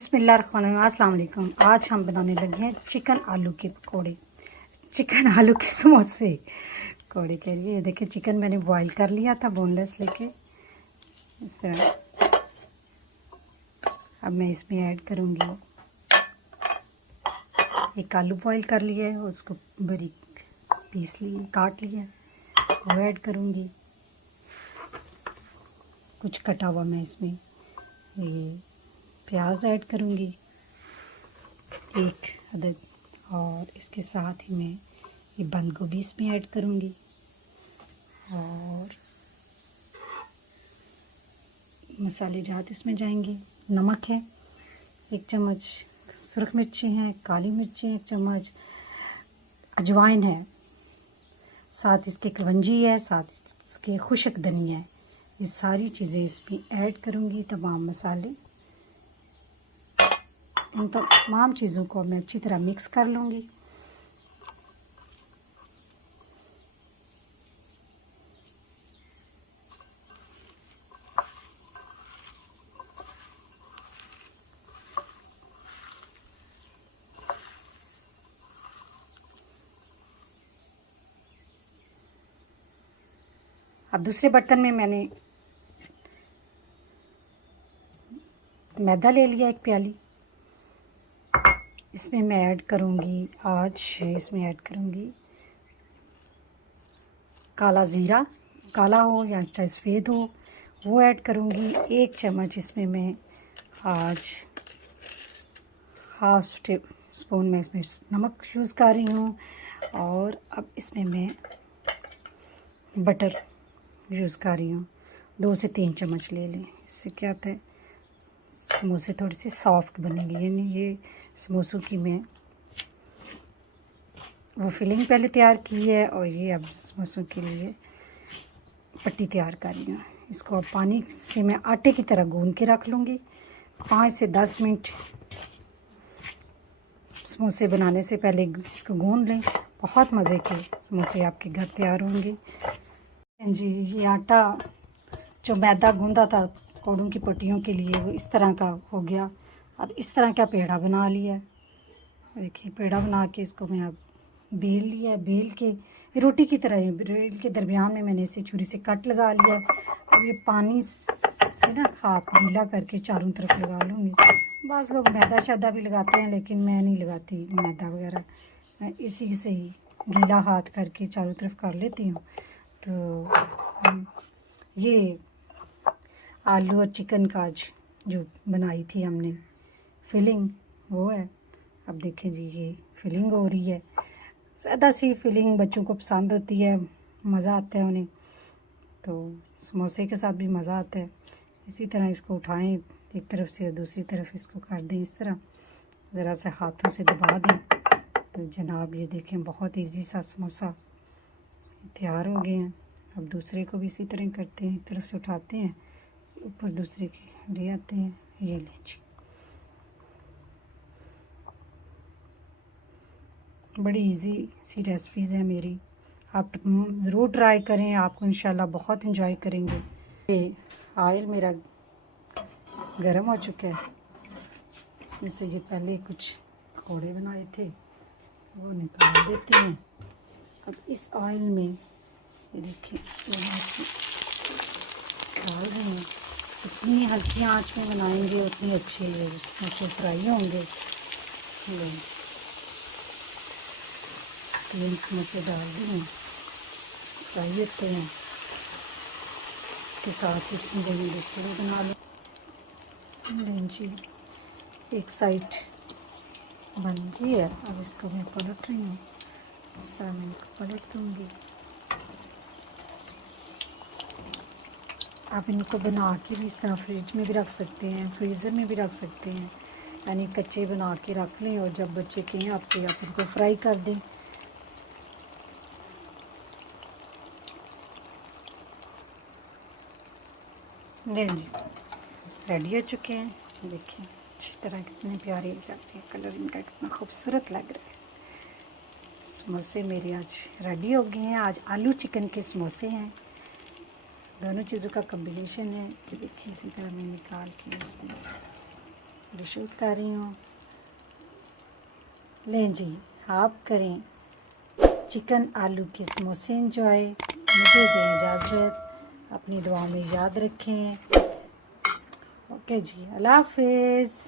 बिस्मिल्लाहिर्रहमानिर्रहीम। अस्सलाम वालेकुम। आज हम बनाने लगे हैं चिकन आलू के पकौड़े, चिकन आलू के समोसे पकौड़े कह रही है। देखिए चिकन मैंने बॉईल कर लिया था बोनलेस लेके इस तरह। अब मैं इसमें ऐड करूँगी एक आलू बॉईल कर लिया है, उसको बारीक पीस लिए काट लिया वो ऐड करूँगी। कुछ कटा हुआ मैं इसमें ये प्याज ऐड करूँगी एक अदद, और इसके साथ ही मैं ये बंद गोभी इसमें ऐड करूँगी और मसाले जात इसमें जाएंगे। नमक है 1 चम्मच, सुरख मिर्ची हैं, काली मिर्ची 1 चम्मच, अजवाइन है, साथ इसके कलवंजी है, साथ इसके खुशक धनिया है। ये सारी चीज़ें इसमें ऐड करूँगी, तमाम मसाले। इन तमाम चीज़ों को मैं अच्छी तरह मिक्स कर लूँगी। अब दूसरे बर्तन में मैंने मैदा ले लिया 1 प्याली। इसमें मैं ऐड करूँगी इसमें ऐड करूँगी काला ज़ीरा, काला हो या चाहे सफ़ेद हो, वो ऐड करूँगी। 1 चम्मच इसमें मैं आज हाफ स्पून में इसमें नमक यूज़ कर रही हूँ। और अब इसमें मैं बटर यूज़ कर रही हूँ, 2 से 3 चम्मच ले लें। इससे क्या होता है समोसे थोड़ी सी सॉफ्ट बनेंगे। यानी ये समोसों की मैं वो फिलिंग पहले तैयार की है और ये अब समोसों के लिए पट्टी तैयार कर रही हूँ। इसको अब पानी से मैं आटे की तरह गूंद के रख लूँगी। 5 से 10 मिनट समोसे बनाने से पहले इसको गूंद लें। बहुत मज़े के समोसे आपके घर तैयार होंगे। जी ये आटा जो मैदा गूंदा था पकौड़ों की पट्टियों के लिए वो इस तरह का हो गया। अब इस तरह का पेड़ा बना लिया। देखिए पेड़ा बना के इसको मैं अब बेल लिया। बेल के रोटी की तरह बेल के दरमियान में मैंने इसे छुरी से कट लगा लिया। अब ये पानी से ना हाथ गीला करके चारों तरफ लगा लूँगी। बाज़ लोग मैदा शैदा भी लगाते हैं, लेकिन मैं नहीं लगाती मैदा वगैरह। मैं इसी से ही गीला हाथ करके चारों तरफ कर लेती हूँ। तो ये आलू और चिकन का आज जो बनाई थी हमने फिलिंग वो है। अब देखें जी ये फिलिंग हो रही है। ज़्यादा सी फिलिंग बच्चों को पसंद होती है, मज़ा आता है उन्हें, तो समोसे के साथ भी मज़ा आता है। इसी तरह इसको उठाएं एक तरफ से दूसरी तरफ इसको कर दें इस तरह, ज़रा से हाथों से दबा दें तो जनाब ये देखें बहुत इजी सा समोसा तैयार हो गए हैं। अब दूसरे को भी इसी तरह करते हैं, एक तरफ से उठाते हैं ऊपर दूसरे के ले आते हैं। ये लें जी, बड़ी इजी सी रेसिपीज़ हैं मेरी, आप ज़रूर ट्राई करें, आपको इंशाल्लाह बहुत इंजॉय करेंगे। ये ऑयल मेरा गरम हो चुका है। इसमें से ये पहले कुछ पकौड़े बनाए थे वो निकाल देते हैं। अब इस ऑयल में ये देखिए इसमें डाल रहे हैं। जितनी हल्की आंच में बनाएंगे उतनी अच्छी समोसे फ्राई होंगे। 3 समोसे डाल दिए फ्राई होते हैं। इसके साथ ही दूसरे बना लें जी। एक साइड बन गई है, अब इसको मैं पलट रही हूँ। इस तरह मैं इसको पलट दूँगी। आप इनको बना के भी इस तरह फ्रिज में भी रख सकते हैं, फ्रीज़र में भी रख सकते हैं। यानी कच्चे बना के रख लें और जब बच्चे कहें आपके आप इनको फ्राई कर दें। नहीं जी रेडी हो चुके हैं। देखिए अच्छी तरह कितने प्यारे कलर इनका कितना खूबसूरत लग रहा है। समोसे मेरे आज रेडी हो गए हैं। आज आलू चिकन के समोसे हैं, दोनों चीज़ों का कॉम्बिनेशन है। ये देखिए इसी तरह मैं निकाल के इसमें लिए शूट कर रही हूँ। लें जी, आप करें चिकन आलू के समोसे एंजॉय। मुझे दें इजाज़त, अपनी दुआ में याद रखें। ओके जी, अल्लाह हाफिज़।